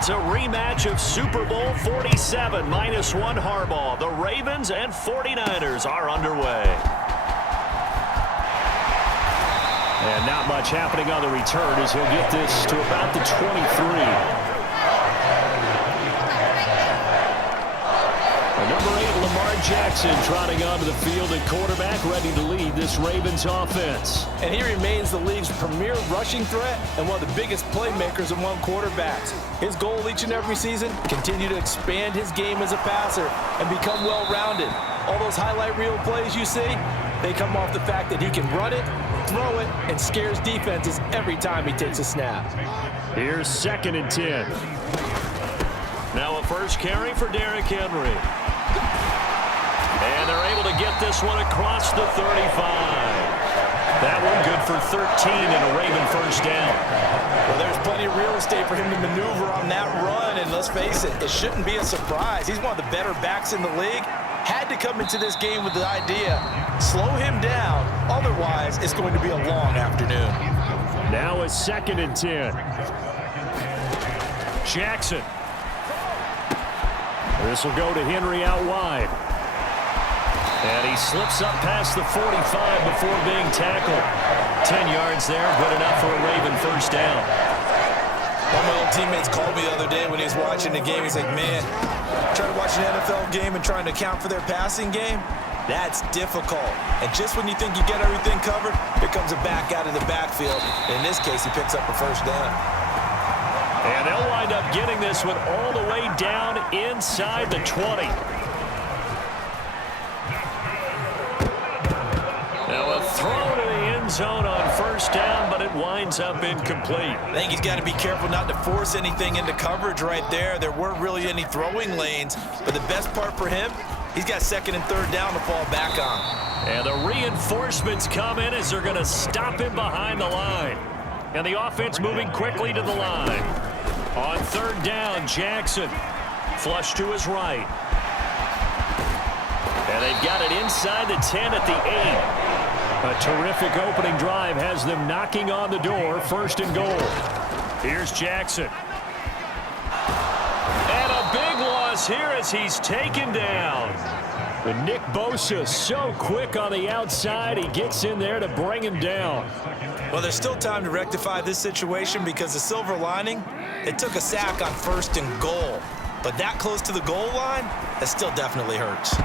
It's a rematch of Super Bowl 47 -1 Harbaugh. The Ravens and 49ers are underway. And not much happening on the return as he'll get this to about the 23. Number 8, Lamar Jackson, trotting onto the field at quarterback, ready to lead this Ravens offense. And he remains the league's premier rushing threat and one of the biggest playmakers among quarterbacks. His goal each and every season, continue to expand his game as a passer and become well-rounded. All those highlight reel plays you see, they come off the fact that he can run it, throw it, and scares defenses every time he takes a snap. Here's 2nd and 10. Now a first carry for Derrick Henry. And they're able to get this one across the 35. That one good for 13 and a Raven first down. Well, there's plenty of real estate for him to maneuver on that run, and let's face it, it shouldn't be a surprise. He's one of the better backs in the league. Had to come into this game with the idea, slow him down, otherwise it's going to be a long afternoon. Now a 2nd and 10. Jackson. This will go to Henry out wide. And he slips up past the 45 before being tackled. 10 yards there, good enough for a Raven first down. One of my old teammates called me the other day when he was watching the game. He's like, man, trying to watch an NFL game and trying to account for their passing game, that's difficult. And just when you think you get everything covered, here comes a back out of the backfield. In this case, he picks up a first down. And they'll wind up getting this one all the way down inside the 20. Now a throw to the end zone on first down, but it winds up incomplete. I think he's got to be careful not to force anything into coverage right there. There weren't really any throwing lanes, but the best part for him, he's got 2nd and 3rd down to fall back on. And the reinforcements come in as they're going to stop him behind the line. And the offense moving quickly to the line. On 3rd down, Jackson. Flush to his right. And they've got it inside the 10 at the 8. A terrific opening drive has them knocking on the door. 1st and goal. Here's Jackson. And a big loss here as he's taken down. But Nick Bosa so quick on the outside. He gets in there to bring him down. Well, there's still time to rectify this situation because the silver lining, it took a sack on 1st and goal. But that close to the goal line, that still definitely hurts.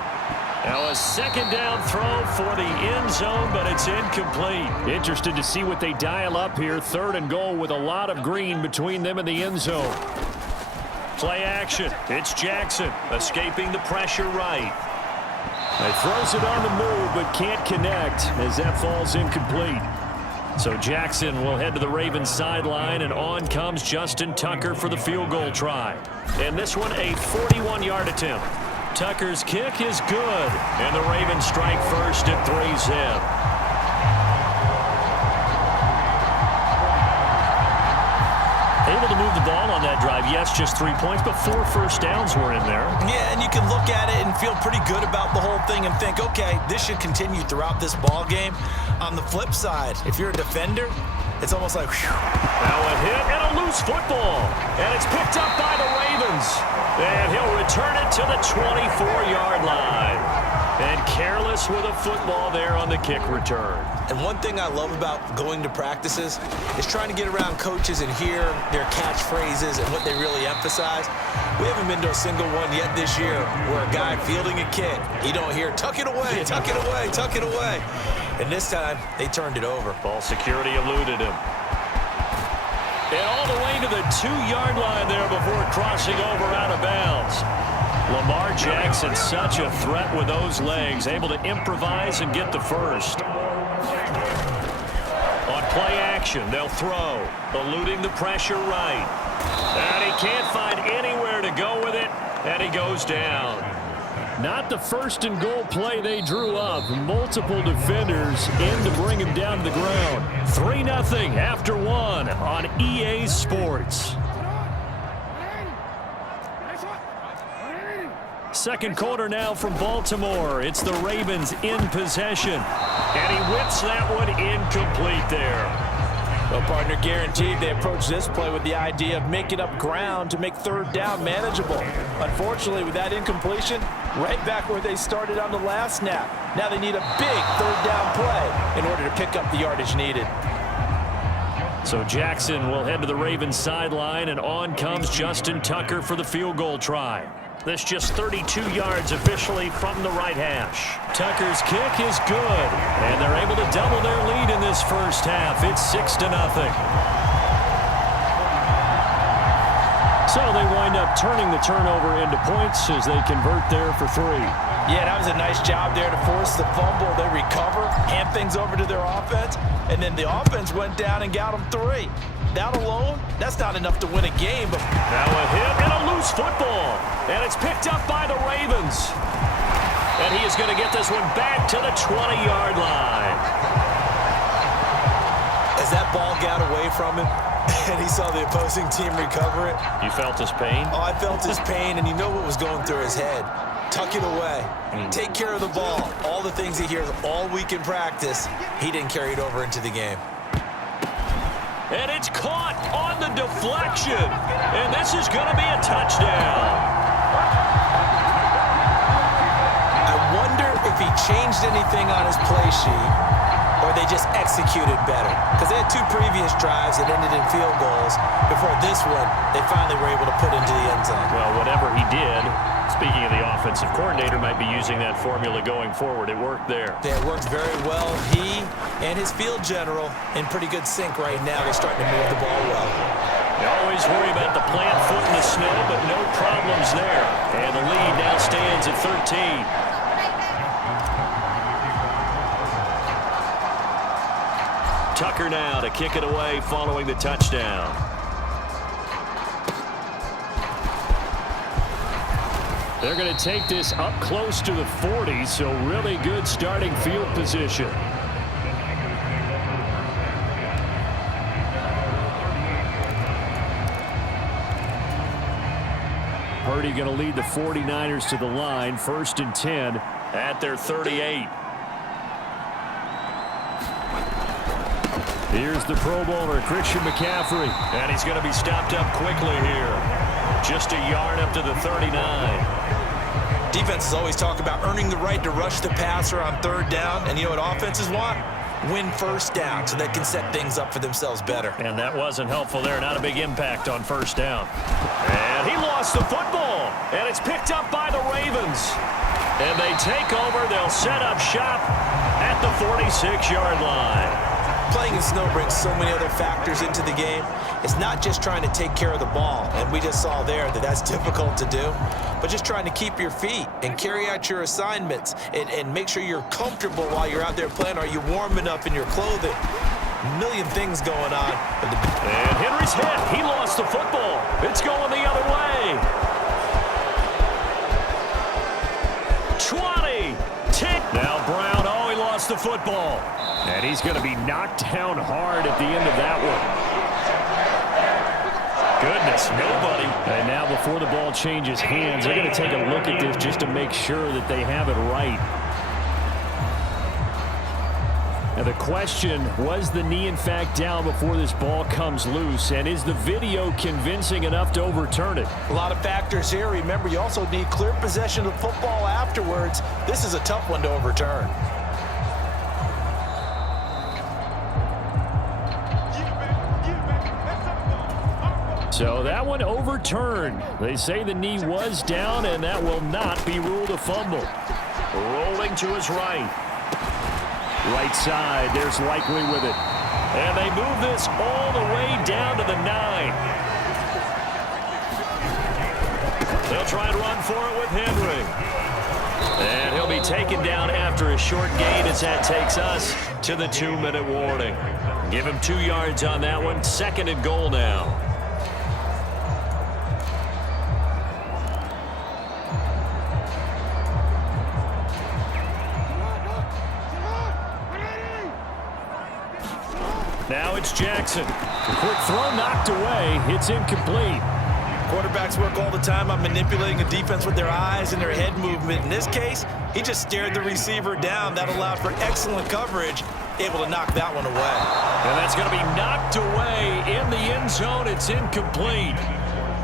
Now a 2nd down throw for the end zone, but it's incomplete. Interested to see what they dial up here. 3rd and goal with a lot of green between them and the end zone. Play action. It's Jackson escaping the pressure right. He throws it on the move, but can't connect as that falls incomplete. So Jackson will head to the Ravens sideline, and on comes Justin Tucker for the field goal try. And this one a 41-yard attempt. Tucker's kick is good, and the Ravens strike first at 3-zip. Able to move the ball on that drive. Yes, just 3 points, but 4 first downs were in there. Yeah, and you can look at it and feel pretty good about the whole thing and think, okay, this should continue throughout this ball game. On the flip side, if you're a defender, it's almost like, whew. Now a hit and a loose football. And it's picked up by the Ravens. And he'll return it to the 24-yard line. And careless with a football there on the kick return. And one thing I love about going to practices is trying to get around coaches and hear their catchphrases and what they really emphasize. We haven't been to a single one yet this year where a guy fielding a kick, you don't hear, tuck it away, tuck it away, tuck it away. And this time, they turned it over. Ball security eluded him. And all the way to the 2-yard line there before crossing over out of bounds. Lamar Jackson, such a threat with those legs, able to improvise and get the first. On play action, they'll throw, eluding the pressure right. And he can't find anywhere to go with it, and he goes down. Not the 1st and goal play they drew up. Multiple defenders in to bring him down to the ground. 3-0 after 1 on EA Sports. Second quarter now from Baltimore. It's the Ravens in possession. And he whips that one incomplete there. Well, partner, guaranteed they approach this play with the idea of making up ground to make third down manageable. Unfortunately, with that incompletion, right back where they started on the last snap. Now they need a big third down play in order to pick up the yardage needed. So Jackson will head to the Ravens sideline, and on comes Justin Tucker for the field goal try. This just 32 yards officially from the right hash. Tucker's kick is good, and they're able to double their lead in this first half. It's 6-0. So they wind up turning the turnover into points as they convert there for 3. Yeah, that was a nice job there to force the fumble. They recover, hand things over to their offense, and then the offense went down and got them 3. That alone, that's not enough to win a game. But now a hit and a loose football. And it's picked up by the Ravens. And he is going to get this one back to the 20-yard line. As that ball got away from him, and he saw the opposing team recover it. You felt his pain? Oh, I felt his pain, and you know what was going through his head. Tuck it away. Take care of the ball. All the things he hears all week in practice, he didn't carry it over into the game. And it's caught on the deflection. And this is going to be a touchdown. I wonder if he changed anything on his play sheet or they just executed better. Because they had 2 previous drives that ended in field goals. Before this one, they finally were able to put into the end zone. Well, whatever he did, speaking of the offensive coordinator, might be using that formula going forward. It worked there. It worked very well. He and his field general in pretty good sync right now. They're starting to move the ball well. You always worry about the plant foot in the snow, but no problems there. And the lead now stands at 13. Tucker now to kick it away following the touchdown. They're going to take this up close to the 40, so really good starting field position. Purdy going to lead the 49ers to the line, 1st and 10 at their 38. Here's the Pro Bowler, Christian McCaffrey. And he's going to be stopped up quickly here. Just a yard up to the 39. Defenses always talk about earning the right to rush the passer on third down. And you know what offenses want? Win first down so they can set things up for themselves better. And that wasn't helpful there. Not a big impact on first down. And he lost the football. And it's picked up by the Ravens. And they take over. They'll set up shop at the 46-yard line. Playing in snow brings so many other factors into the game. It's not just trying to take care of the ball, and we just saw there that that's difficult to do, but just trying to keep your feet and carry out your assignments and make sure you're comfortable while you're out there playing. Are you warm enough in your clothing? A million things going on. And Henry's hit. He lost the football. It's going the other way. 20. Tick. Now Brown. Oh, he lost the football. And he's going to be knocked down hard at the end of that one. Goodness, nobody. And now before the ball changes hands, they're going to take a look at this just to make sure that they have it right. Now the question, was the knee in fact down before this ball comes loose? And is the video convincing enough to overturn it? A lot of factors here. Remember, you also need clear possession of the football afterwards. This is a tough one to overturn. So that one overturned. They say the knee was down, and that will not be ruled a fumble. Rolling to his right. Right side, there's Likely with it. And they move this all the way down to the 9. They'll try and run for it with Henry. And he'll be taken down after a short gain as that takes us to the 2-minute warning. Give him 2 yards on that one. 2nd and goal now. Now it's Jackson. A quick throw knocked away. It's incomplete. Quarterbacks work all the time on manipulating a defense with their eyes and their head movement. In this case, he just stared the receiver down. That allowed for excellent coverage able to knock that one away. And that's going to be knocked away in the end zone. It's incomplete.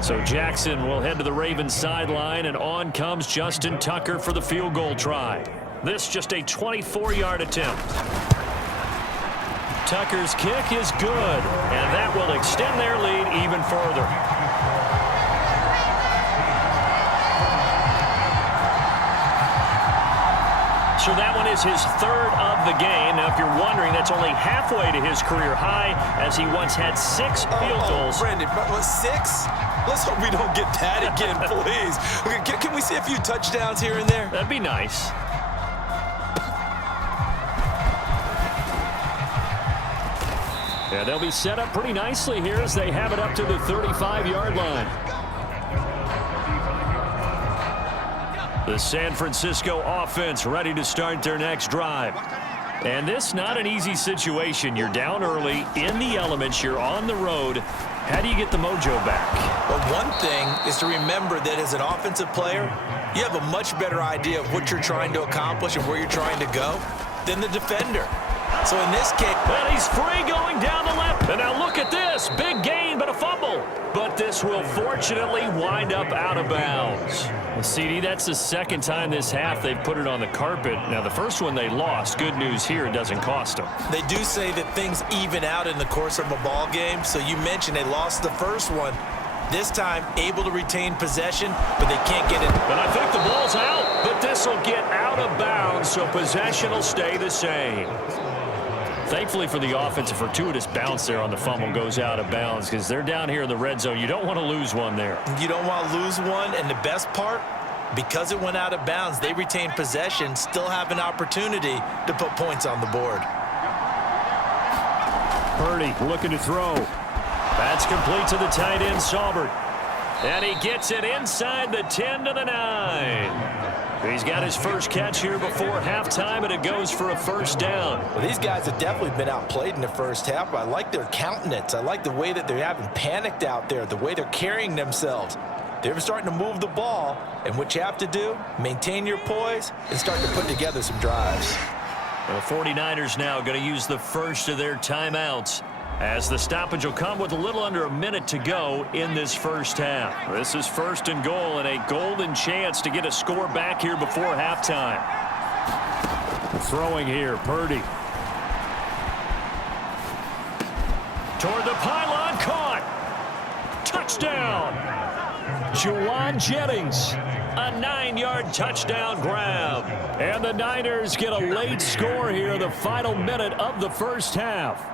So Jackson will head to the Ravens sideline, and on comes Justin Tucker for the field goal try. This just a 24-yard attempt. Tucker's kick is good, and that will extend their lead even further. So that one is his third of the game. Now, if you're wondering, that's only halfway to his career high, as he once had 6 field goals. Brandon, but 6? Let's hope we don't get that again, please. Okay, can we see a few touchdowns here and there? That'd be nice. Yeah, they'll be set up pretty nicely here as they have it up to the 35-yard line. The San Francisco offense ready to start their next drive. And this not an easy situation. You're down early, in the elements, you're on the road. How do you get the mojo back? Well, one thing is to remember that as an offensive player, you have a much better idea of what you're trying to accomplish and where you're trying to go than the defender. So in this case... And he's free going down the left. And now look at this. Big gain, but a fumble. But this will fortunately wind up out of bounds. Well, CD, that's the second time this half they've put it on the carpet. Now, the first one they lost. Good news here, it doesn't cost them. They do say that things even out in the course of a ball game. So you mentioned they lost the first one. This time, able to retain possession, but they can't get it. And I think the ball's out, but this will get out of bounds, so possession will stay the same. Thankfully for the offense, a fortuitous bounce there on the fumble goes out of bounds because they're down here in the red zone. You don't want to lose one there. You don't want to lose one, and the best part, because it went out of bounds, they retain possession, still have an opportunity to put points on the board. Purdy looking to throw. That's complete to the tight end, Saubert. And he gets it inside the 10 to the 9. He's got his first catch here before halftime, and it goes for a first down. Well, these guys have definitely been outplayed in the first half, but I like their countenance. I like the way that they're having panicked out there, the way they're carrying themselves. They're starting to move the ball, and what you have to do, maintain your poise and start to put together some drives. The 49ers now going to use the first of their timeouts, as the stoppage will come with a little under a minute to go in this first half. This is first and goal, and a golden chance to get a score back here before halftime. Throwing here, Purdy. Toward the pylon, caught. Touchdown. Juwan Jennings. A 9-yard touchdown grab. And the Niners get a late score here in the final minute of the first half.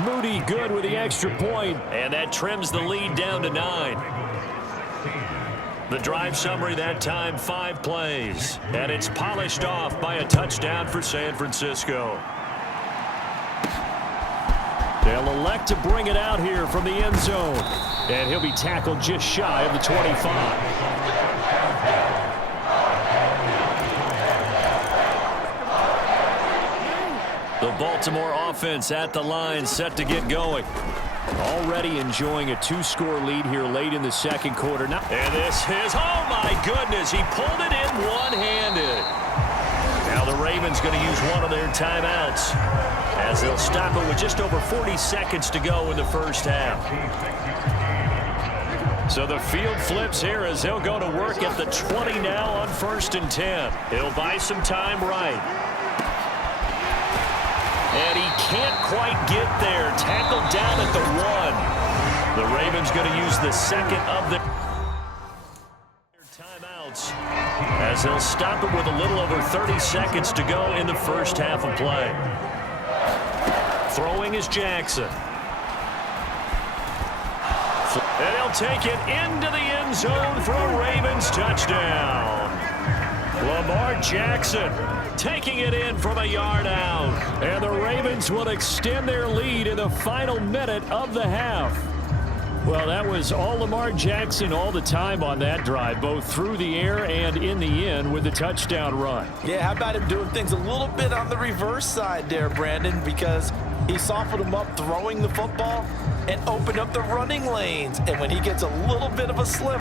Moody good with the extra point, and that trims the lead down to 9. The drive summary that time, 5 plays, and it's polished off by a touchdown for San Francisco. They'll elect to bring it out here from the end zone, and he'll be tackled just shy of the 25. The Baltimore offense at the line, set to get going. Already enjoying a 2-score lead here late in the second quarter. Now, and this is, oh my goodness, he pulled it in one-handed. Now the Ravens going to use one of their timeouts as they'll stop it with just over 40 seconds to go in the first half. So the field flips here as they'll go to work at the 20 now on 1st and 10. He'll buy some time right. And he can't quite get there. Tackled down at the 1. The Ravens going to use the second of their timeouts as they'll stop it with a little over 30 seconds to go in the first half of play. Throwing is Jackson. And he'll take it into the end zone for a Ravens touchdown. Lamar Jackson taking it in from a yard out. And the Ravens will extend their lead in the final minute of the half. Well, that was all Lamar Jackson all the time on that drive, both through the air and in the end with the touchdown run. Yeah, how about him doing things a little bit on the reverse side there, Brandon, because he softened him up throwing the football and opened up the running lanes. And when he gets a little bit of a slip,